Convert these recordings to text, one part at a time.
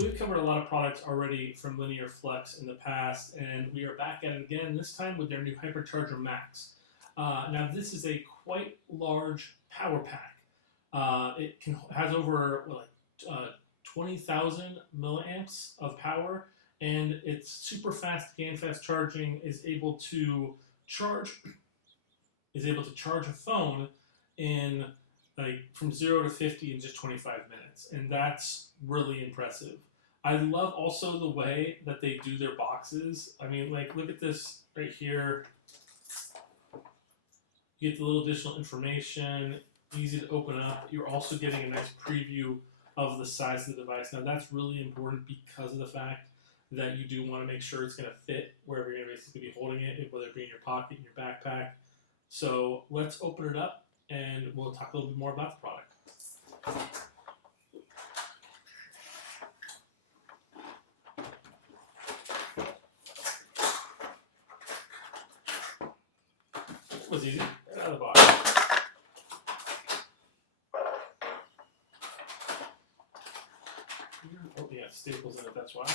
So we've covered a lot of products already from LinearFlux in the past, and we are back at it again, this time with their new HyperCharger Max. Now this is a quite large power pack. It has over 20,000 milliamps of power, and its super fast GaN fast charging is able to charge a phone in from 0 to 50 in just 25 minutes, and that's really impressive. I love also the way that they do their boxes. I mean, look at this right here. You get the little additional information, easy to open up. You're also getting a nice preview of the size of the device. Now that's really important because of the fact that you do want to make sure it's going to fit wherever you're going to basically be holding it, whether it be in your pocket, in your backpack. So let's open it up and we'll talk a little bit more about the product. It was easy, right out of the box. Oh yeah, staples in it, that's why.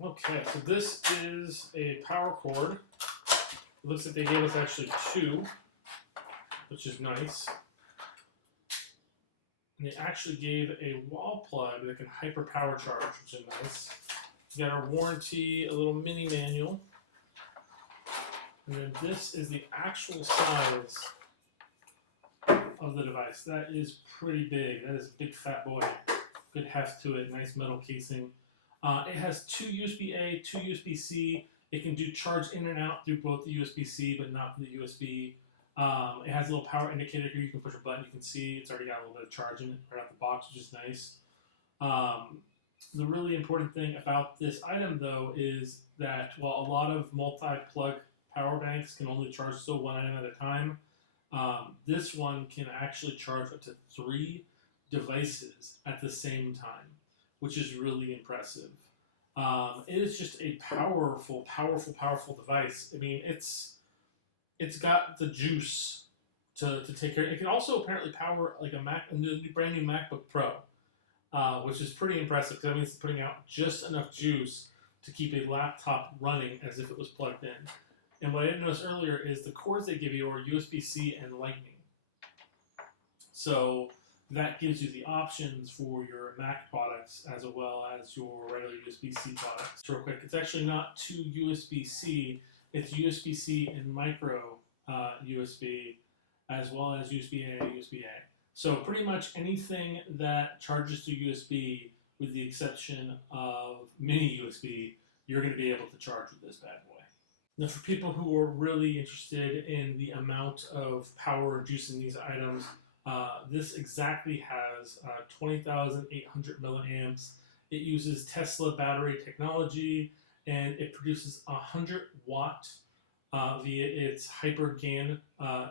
Okay, so this is a power cord. It looks like they gave us actually two, which is nice. And they actually gave a wall plug that can hyper power charge, which is nice. We got our warranty, a little mini manual. And then this is the actual size of the device. That is pretty big. That is a big fat boy. Good heft to it, nice metal casing. It has two USB-A, two USB-C. It can do charge in and out through both the USB-C, but not the USB. It has a little power indicator here. You can push a button. You can see it's already got a little bit of charge in it right out the box, which is nice. The really important thing about this item, though, is that while a lot of multi-plug power banks can only charge one item at a time, this one can actually charge up to 3 devices at the same time, which is really impressive. It is just a powerful, powerful, powerful device. I mean, it's got the juice to take care. It can also apparently power like a brand new MacBook Pro, which is pretty impressive because that means it's putting out just enough juice to keep a laptop running as if it was plugged in. And what I didn't notice earlier is the cords they give you are USB-C and Lightning. So that gives you the options for your Mac products as well as your regular USB-C products. So real quick, it's actually not 2 USB-C, it's USB-C and micro USB, as well as USB-A, USB-A. So pretty much anything that charges through USB, with the exception of mini USB, you're going to be able to charge with this bad boy. Now for people who are really interested in the amount of power juice in these items, this exactly has 20,800 milliamps. It uses Tesla battery technology, and it produces 100 watt via its hyper GaN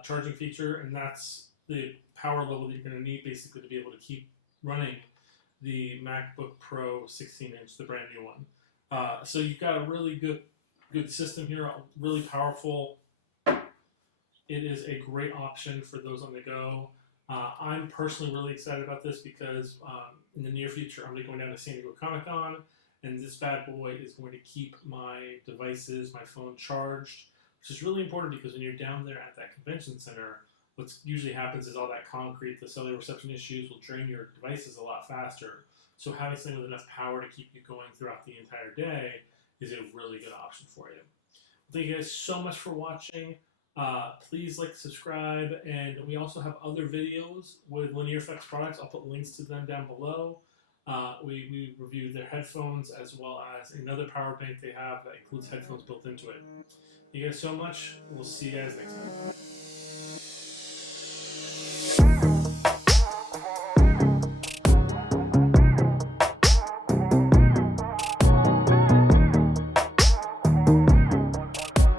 charging feature, and that's the power level that you're going to need basically to be able to keep running the MacBook Pro 16-inch, the brand new one. So you've got a really good system here, really powerful. It is a great option for those on the go. I'm personally really excited about this because in the near future I'm going to be going down to San Diego Comic-Con, and this bad boy is going to keep my devices, my phone charged, which is really important because when you're down there at that convention center, what usually happens is all that concrete, the cellular reception issues will drain your devices a lot faster. So having something with enough power to keep you going throughout the entire day is a really good option for you. Thank you guys so much for watching. Please like, subscribe, and we also have other videos with LinearFlux products. I'll put links to them down below. We reviewed their headphones as well as another power bank they have that includes headphones built into it. Thank you guys so much. We'll see you guys next time.